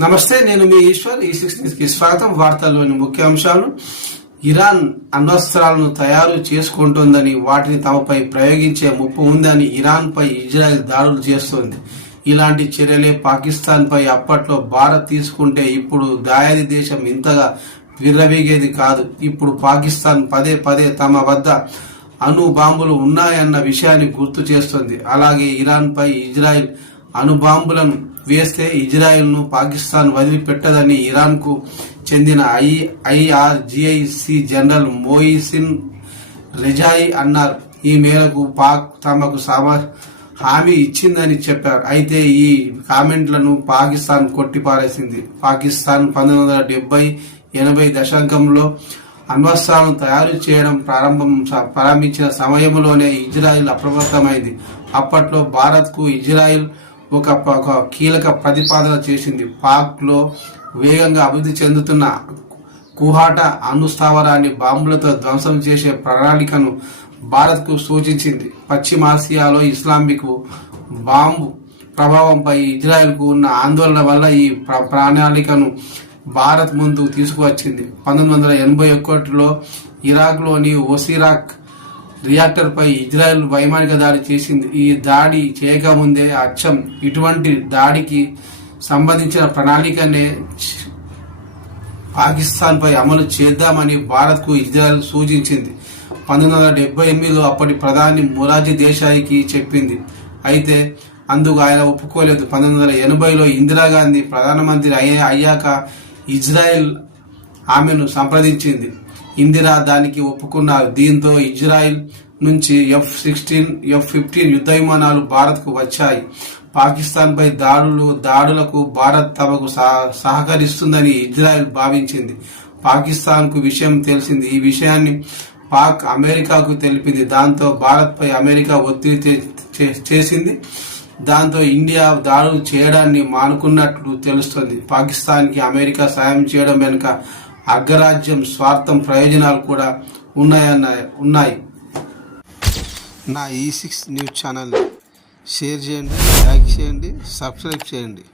నమస్తే నేను మీ ఈశ్వర్ ఈ సిక్స్ న్యూస్కి స్వాగతం. వార్తల్లోని ముఖ్యాంశాలు ఇరాన్ అణ్వస్త్రాలను తయారు చేసుకుంటుందని వాటిని తమపై ప్రయోగించే ముప్పు ఉందని ఇరాన్ పై ఇజ్రాయెల్ దాడులు చేస్తోంది. ఇలాంటి చర్యలే పాకిస్తాన్ పై అప్పట్లో భారత్ తీసుకుంటే ఇప్పుడు దాయాది దేశం ఇంతగా విర్రవీగేది కాదు. ఇప్పుడు పాకిస్తాన్ పదే పదే తమ వద్ద అణు బాంబులు ఉన్నాయన్న విషయాన్ని గుర్తు చేస్తుంది. అలాగే ఇరాన్ పై ఇజ్రాయెల్ అణుబాంబులను వేస్తే ఇజ్రాయెల్ను పాకిస్తాన్ వదిలిపెట్టదని ఇరాన్కు చెందిన I IRGC general Mohsen Rezaei అన్నారు. ఈ మేరకు పాక్ తమకు సమా హామీ ఇచ్చిందని చెప్పారు. అయితే ఈ కామెంట్లను పాకిస్తాన్ కొట్టిపారేసింది. పాకిస్తాన్ పంతొమ్మిది వందల డెబ్బై ఎనభై దశకంలో అణ్వస్త్రాలను తయారు చేయడం ప్రారంభం ప్రారంభించిన సమయంలోనే ఇజ్రాయిల్ అప్రమత్తమైంది. అప్పట్లో భారత్కు ఇజ్రాయిల్ ఒక ఒక కీలక ప్రతిపాదన చేసింది. పాక్లో వేగంగా అభివృద్ధి చెందుతున్న కుహాట అణుస్థావరాన్ని బాంబులతో ధ్వంసం చేసే ప్రణాళికను భారత్కు సూచించింది. పశ్చిమాసియాలో ఇస్లామిక్ బాంబు ప్రభావంపై ఇజ్రాయెల్కు ఉన్న ఆందోళన వల్ల ఈ ప్ర- ప్రణాళికను భారత్ ముందు తీసుకువచ్చింది. పంతొమ్మిది వందల ఎనభై ఒకటిలో ఇరాక్లోని ఒసిరాక్ రియాక్టర్ పై ఇజ్రాయెల్ వైమానిక దాడి చేసింది. ఈ దాడి చేయకముందే అచ్చం ఇటువంటి దాడికి సంబంధించిన ప్రణాళికనే పాకిస్తాన్ పై అమలు చేద్దామని భారత్కు ఇజ్రాయెల్ సూచించింది. పంతొమ్మిది వందల డెబ్బై ఎనిమిదిలో అప్పటి ప్రధాని మొరాజీ దేశాయికి చెప్పింది. అయితే అందుకు ఆయన ఒప్పుకోలేదు. పంతొమ్మిది వందల ఎనభైలో ఇందిరాగాంధీ ప్రధానమంత్రి అయ్యాక ఇజ్రాయెల్ ఆమెను సంప్రదించింది. ఇందిరా దానికి ఒప్పుకున్నారు. దీంతో ఇజ్రాయిల్ నుంచి ఎఫ్ సిక్స్టీన్ ఎఫ్ ఫిఫ్టీన్ యుద్ధ విమానాలు భారత్కు వచ్చాయి. పాకిస్తాన్పై దాడులు దాడులకు భారత్ తమకు సహకరిస్తుందని ఇజ్రాయెల్ భావించింది. పాకిస్తాన్కు విషయం తెలిసింది. ఈ విషయాన్ని పాక్ అమెరికాకు తెలిపింది. దాంతో భారత్పై అమెరికా ఒత్తిడి చే- చే- చేసింది. దాంతో ఇండియా దాడులు చేయడాన్ని మానుకున్నట్లు తెలుస్తుంది. పాకిస్తాన్కి అమెరికా సాయం చేయడం వెనుక అగ్రరాజ్యం స్వార్థం ప్రయోజనాలు కూడా ఉన్నాయన్న ఉన్నాయి. నా ఈ సిక్స్ న్యూస్ ఛానల్ షేర్ చేయండి లైక్ చేయండి సబ్స్క్రైబ్ చేయండి.